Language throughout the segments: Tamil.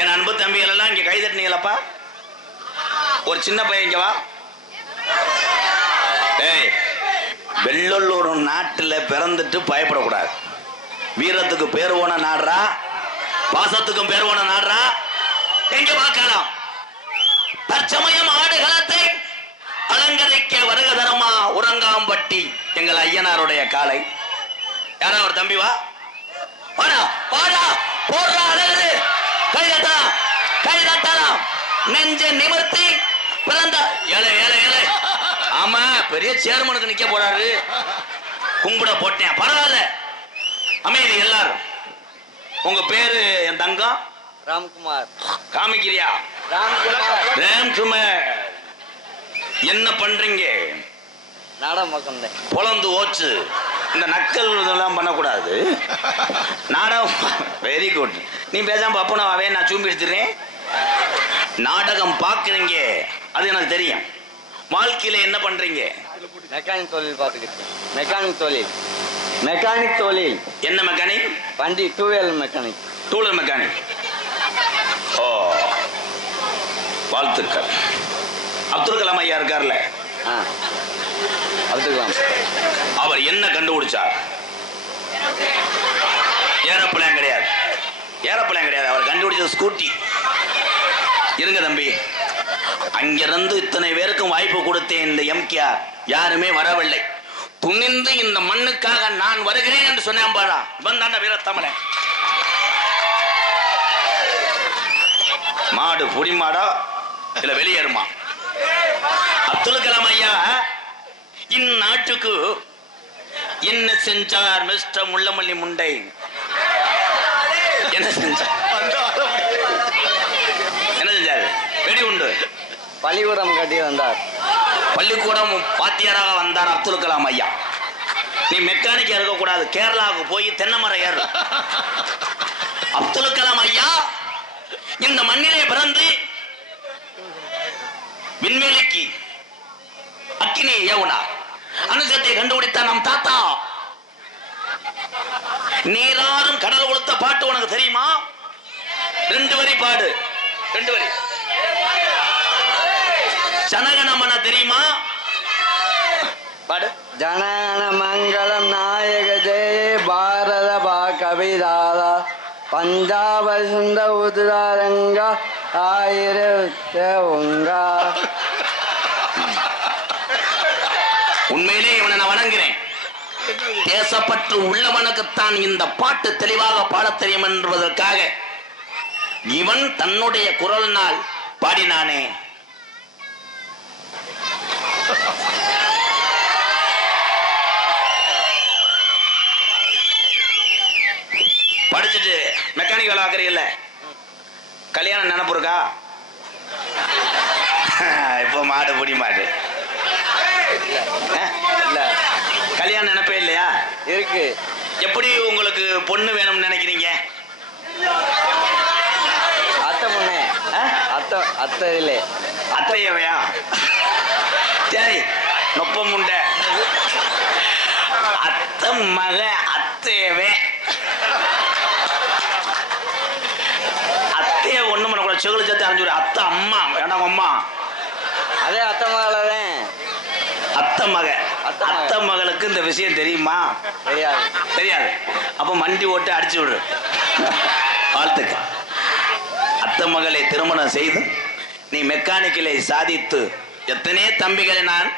என் அன்பு தம்பிகள் எல்லாம் இங்க கை தட்டினீங்களப்பா. ஒரு சின்ன பையன் இங்க வா. ஏய், வெள்ளூர் நாட்டுல பிறந்துட்டு பயப்படக்கூடாது. வீரத்துக்கு பேர் போன நாடுறா, பாசத்துக்கும் பேர் போன நாடுறா. எங்க பார்க்கலாம். தற்சமயம் ஆடுகளத்தை அலங்கரிக்க வருக தரமா உறங்காம்பட்டி எங்கள் ஐயனாருடைய காலை. யாரா ஒரு தம்பி வா. வாடா வாடா போடுறா அழகு. கை தட்டலாம், கை தட்டலாம். நெஞ்ச நிமிர்த்தி பிறந்த ஏழை ஏழை ஏழை. ஆமா, பெரிய சேர்மனுக்கு நிக்க போறாரு. கும்பிட போட்டேன், பரவாயில்ல. அமைதி எல்லாரும். உங்க பேரு என் தங்கம்? ராம்குமார். காமிக்கிறியா? ராம்குமார். ராம்குமார். என்ன பண்றீங்க? நாடகம் பக்கம் பொலந்து ஓச்சு. இந்த நக்கல் இதெல்லாம் பண்ணக்கூடாது. நாடகம் வெரி குட். நீ பேசாம பப்பனாவே நான் சூம்பி எடுத்துறேன். நாடகம் பார்க்குறீங்க, அது எனக்கு தெரியும். வாழ்க்கையில என்ன பண்றீங்க? மெக்கானிக் தொழில் பார்த்துக்கிட்டு. மெக்கானிக் தொழில். மெக்கானிக் தொழில். என்ன மெக்கானிக்? வண்டி two wheeler mechanic. Two wheeler mechanic. Oh, வாழ்த்துக்கள். அப்துல் கலாம் ஐயா இருக்கார்ல, அப்துல் கலாம். அவர் என்ன கண்டுபிடிச்சார்? ஏரோப்ளேன் கிடையாது, ஏரோப்ளேன் கிடையாது. அவர் கண்டுபிடிச்சது ஸ்கூட்டி. இருங்க தம்பி, அங்கிருந்து இத்தனை பேருக்கும் வாய்ப்பு கொடுத்தேன். இந்த எம்கேஆர் யாருமே வரவில்லை. துணிந்து இந்த மண்ணுக்காக நான் வருகிறேன் என்று சொன்னேன் பாரா. இவன் தாண்ட வீரத்தமிழன். மாடு புடி மாடா இல்ல வெளியேறுமா? அப்துல் கலாம் ஐயா இந்நாட்டுக்கு என்ன செஞ்சார் மிஸ்டர் முள்ளமல்லி முண்டை? என்ன செஞ்சார்? என்ன செஞ்சார்? வெடி உண்டு. பள்ளிக்கூடம் கட்டி வந்தார். பள்ளிக்கூடம் வாத்தியாராக வந்தார் அப்துல் கலாம் ஐயா. நீ மெக்கானிக்கா இருக்கக்கூடாது, கேரளாவுக்கு போய் தென்னை மரம் ஏறு. அப்துல் கலாம் ஐயா இந்த மண்ணிலே பிறந்து விண்வெளிக்கு அக்கினியை ஏவுனார். அணுசத்தை கண்டுபிடித்த நம் தாத்தா. நீராறும் கடல் கொடுத்த பாட்டு உனக்கு தெரியுமா? 2 வரி பாடு. 2 வரி. ஜனகணமன தெரியுமா? பாடு. ஜனகண மங்களம் நாயக ஜெய பாரத பா கவிதாதா பஞ்சாப சுந்த உதாரங்கா ஆயிரங்கா. உண்மையிலே இவனை நான் வணங்குகிறேன். தேசப்பற்று உள்ளவனுக்குத்தான் இந்த பாட்டு தெளிவாக பாடத் தெரியும் என்பதற்காக இவன் தன்னுடைய குரலினால் பாடினானே. படிச்சுட்டு மெக்கானிக் வேலை ஆக்குறீல்ல, கல்யாணம் நினைப்பு இருக்கா? இப்போ மாடு புடி மாடு. கல்யாணம் நினைப்பே இல்லையா? இருக்கு. எப்படி உங்களுக்கு பொண்ணு வேணும்னு நினைக்கிறீங்க? அத்தை பொண்ணு. அத்தை அத்தை இல்லை, அத்தையவையா? சரி, நொப்ப முண்டை அத்தை மக அத்தையவே. அத்தைய ஒண்ணு பண்ண கூட செகுலு சத்து அறிஞ்சு. அத்தை அம்மா வேண்டாம், அம்மா. அதே அத்தை மகளே. அத்தை மக. அத்தை மகளுக்கு இந்த விஷயம் தெரியுமா? தெரியாது. தெரியாது. அப்ப மண்டி ஓட்டு அடிச்சு விடு. வாழ்த்துக்கு. அத்தை மகளை திருமணம் செய்து நீ மெக்கானிக்கலை சாதித்து எத்தனை தம்பிகளை நான்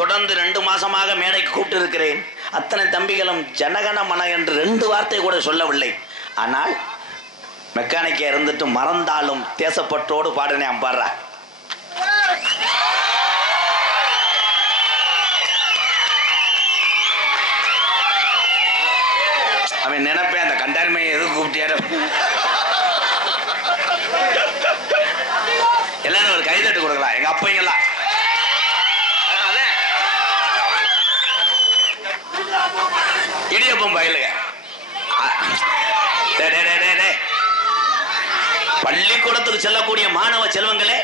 தொடர்ந்து 2 மாசமாக மேடைக்கு கூப்பிட்டு இருக்கிறேன். அத்தனை தம்பிகளும் ஜனகண மன என்று 2 வார்த்தை கூட சொல்லவில்லை. ஆனால் மெக்கானிக்கா இருந்துட்டு மறந்தாலும் தேசப்பற்றோடு பாடினேன். பாடுறா. அவன் நினைப்பேன் அந்த கண்டாரிமையை எதுவும் கூப்பிட்டியாரு. எல்லாரும் ஒரு கைதட்டு கொடுக்கலாம். எங்க அப்பைங்கெல்லாம் இடியப்பம் பயிலுங்க. பள்ளிக்கூடத்துக்கு செல்லக்கூடிய மாணவ செல்வங்களே,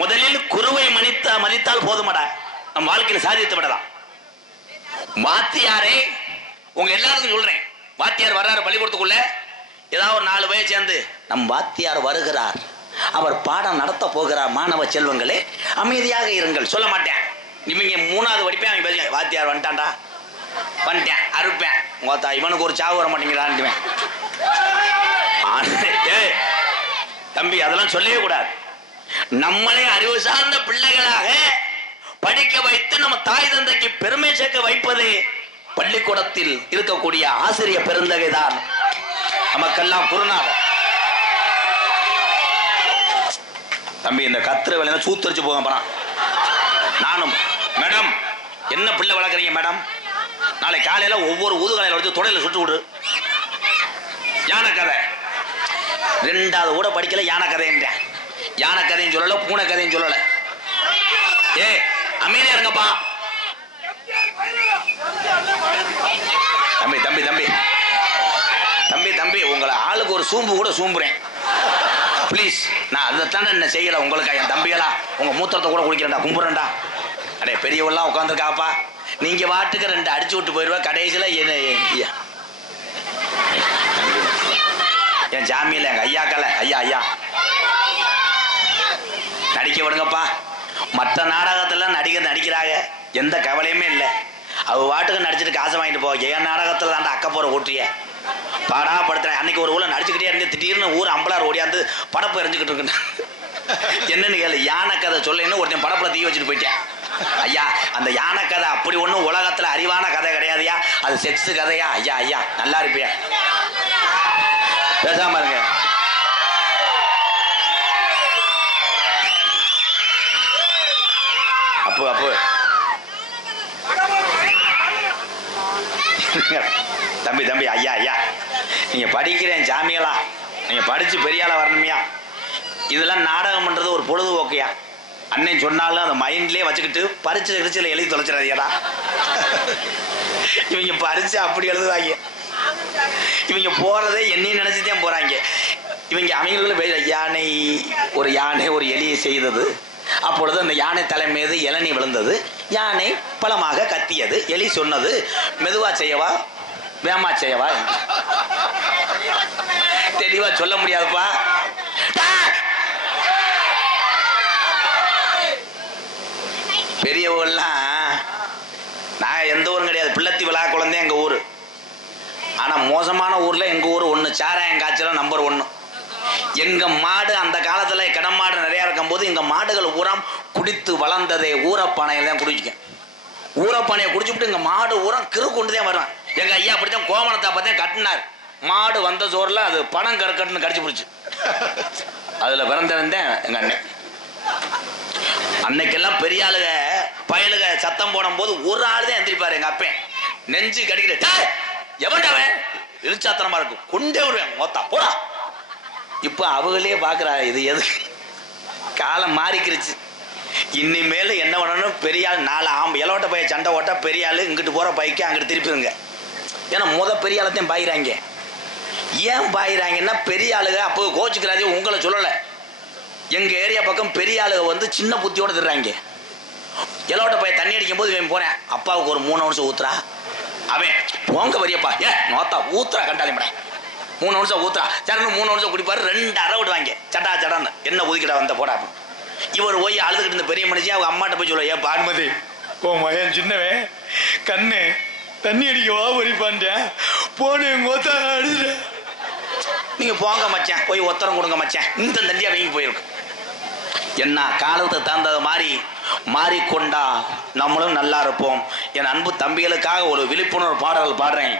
முதலில் குருவை மதித்தால் போதுமடா, நம் வாழ்க்கையில் சாதித்து விடலாம். வாத்தியாரே, உங்க எல்லாருக்கும் சொல்றேன், வாத்தியார் வர்றாரு பள்ளிக்கூடத்துக்குள்ள, ஏதாவது ஒரு 4 பேர் சேர்ந்து நம் வாத்தியார் வருகிறார், அவர் பாடம் நடத்த போகிறார், மாணவ செல்வங்களே அமைதியாக இருங்கள் சொல்ல மாட்டேன். இவங்க 3வது படிப்பேன், அவங்க பேச வாத்தியார் வந்துட்டான்டா, வந்துட்டேன் அறுப்பேன், மொத்தா இவனுக்கு ஒரு சாவு வர மாட்டேங்கிறான். தம்பி அதெல்லாம் சொல்லவே கூடாது. நம்மளே அறிவு சார்ந்த பிள்ளைகளாக படிக்க வைத்து நம்ம தாய் தந்தைக்கு பெருமை சேர்க்க வைப்பது பள்ளிக்கூடத்தில் இருக்கக்கூடிய ஆசிரியர் பெருந்தகை தான் நமக்கெல்லாம் குருநாதர். தம்பி இந்த கத்திர வேலை சூத்தரிச்சு போக போறான். நானும் மேடம் என்ன பிள்ளை வளர்க்குறீங்க மேடம், நாளை காலையில ஒவ்வொரு ஊதுகாலையில வச்சு தொடையில சுட்டு விடு. யானை கதை 2வது கூட படிக்கல, யானை கதைன்றேன். யானை கதையும் சொல்லல, பூனை கதையும் சொல்லல. ஏ அமைதியா இருங்கப்பா. தம்பி தம்பி தம்பி தம்பி தம்பி உங்களை ஆளுக்கு ஒரு சூம்பு கூட சூம்புறேன் ப்ளீஸ். நான் அதைத்தானே என்ன செய்யல உங்களுக்கு, என் தம்பிகளா உங்க மூத்திரத்தை கூட குடிக்கிறேன்டா, கும்புறேன்டா. அடே பெரியவெல்லாம் உட்காந்துருக்காப்பா, நீங்க வாட்டுக்கு 2 அடிச்சு விட்டு போயிடுவா. கடைசியில என்ன என் ஜாமியில் எங்க ஐயாக்கல ஐயா ஐயா நடிக்க விடுங்கப்பா. மற்ற நாடகத்துல நடிகர் நடிக்கிறாங்க, எந்த கவலையுமே இல்லை. அவ வாட்டுக்கு நடிச்சுட்டு காசை வாங்கிட்டு போக. என் நாடகத்துல தாண்டா அக்க போற கூட்டிய பாடா படுத்துறேன். அன்னைக்கு ஒரு ஊர்ல நடிச்சுக்கிட்டே இருந்து திடீர்னு ஊர் அம்பலார் ஓடியாந்து படப்பு எரிஞ்சுக்கிட்டு இருக்கு. என்னன்னு கேளு, யானை கதை சொல்லுன்னு ஒருத்தன் படப்புல தீ வச்சுட்டு போயிட்டேன். ஐயா அந்த யானை கதை அப்படி ஒன்றும் உலகத்துல அறிவான கதை கிடையாதுயா, அது செக்ஸ் கதையா. ஐயா ஐயா நல்லா இருப்பியா, பேசாம இருங்க. அப்போ அப்போ தம்பி தம்பி ஐயா ஐயா நீங்க படிக்கிறேன் ஜாமியலா, நீங்க படிச்சு பெரியால வரணுமியா. இதெல்லாம் நாடகம் பண்றது ஒரு பொழுதுபோக்கையா. அண்ணன் சொன்னாலும் அந்த மைண்ட்லயே வச்சுக்கிட்டு பரிச்சு கிரிச்சில எழுதி தொலைச்சிடாதியடா. இவங்க பரிச்சு அப்படி எழுதுவாங்க. இவங்க போறதே என்னையும் நினைச்சுதான் போறாங்க. இவங்க அவங்களும் யானை ஒரு எலியை செய்தது. அப்பொழுது அந்த யானை தலை மீது இளநீ விழுந்தது. யானை பலமாக கத்தியது. எலி சொன்னது மெதுவா செய்யவா வேமா செய்யவா. தெளிவா சொல்ல முடியாதுப்பா. பெரியவங்கெல்லாம் நான் எந்த ஊரும் கிடையாது, பிள்ளத்தி விழா குழந்தை எங்க ஊரு. ஆனா மோசமான ஊர்ல எங்க ஊர் ஒண்ணு, சாராயம் காய்ச்சல நம்பர் 1. எங்க மாடு அந்த காலத்துல கடமாடு நிறைய இருக்கும் போது எங்க மாடுகள் ஊரம் குடித்து வளர்ந்ததே ஊரப்பானையில தான் குடிச்சுக்க. ஊரப்பானையை குடிச்சுட்டு எங்க மாடு ஊரம் கிரு கொண்டுதான் வருவான். எங்க ஐயா அப்படித்தான் கோமணத்தை பார்த்தேன் கட்டினார். மாடு வந்த சோறுல அது பணம் கற்கட்டுன்னு கடிச்சு பிடிச்சு. அதுல பிறந்தவன் தான் எங்க அண்ணன். அன்னைக்கெல்லாம் பெரிய ஆளுக பயலுக சத்தம் போடும் போது ஒரு ஆள் தான் எந்திரிப்பாரு. எங்க அப்பன் நெஞ்சு கடிக்கிட்டு எவன்டாவன் இழுச்சாத்தனமா இருக்கும் கொண்டே வருவேன் மொத்தா போடா. இப்ப அவங்களே பாக்குறா இது எது, காலம் மாறிக்கிருச்சு. இனிமேல என்ன பண்ணணும், பெரிய ஆள் 4 இலவட்ட பைய சண்டை ஓட்டா பெரிய ஆளு இங்கிட்டு போற பைக்கு அங்கிட்டு திருப்பிடுங்க. ஏன்னா பெரிய ஆளத்தையும் பாயிறாங்க. ஏன் பாயிறாங்கன்னா பெரிய ஆளுக அப்போ கோச்சுக்கிறாதே உங்களை சொல்லல. எங்க ஏரியா பக்கம் பெரிய ஆளுக வந்து சின்ன புத்தியோட திடுறாங்க. இலவட்ட பைய தண்ணி அடிக்கும் போது இவன் போறேன் அப்பாவுக்கு ஒரு 3 ounce ஊத்துறா. அவன் போங்க வரியப்பா நோத்தா ஊத்துறா கண்டாலி மேடம் 3 ounce ஊத்துறா. சரன்னு 3 ounce குடிப்பாரு. 2 அரை விடுவாங்க சட்டா சடான்னு. என்ன ஒதுக்கிட்டா வந்த போடா. இவர் போய் அழுதுகிட்டு இருந்த பெரிய மனுஷன் அவங்க அம்மாட்ட போய் சொல்லுவா, ஏன் பான்மதி ஓ மகன் சின்னவன் கண்ணு தண்ணி அடிக்கவா வரிப்பான்ட்டேன் போன ஒத்த அழுது. நீங்க போங்க மச்சான் போய் ஒத்தரம் கொடுங்க மச்சான், இந்த தண்டியா வீங்கி போயிருக்கு. என்ன காலத்தை தந்தது மாதிரி மாறிக்கொண்டா நம்மளும் நல்லா இருப்போம். என் அன்பு தம்பிகளுக்காக ஒரு விழிப்புணர்வு பாடல் பாடுறேன்.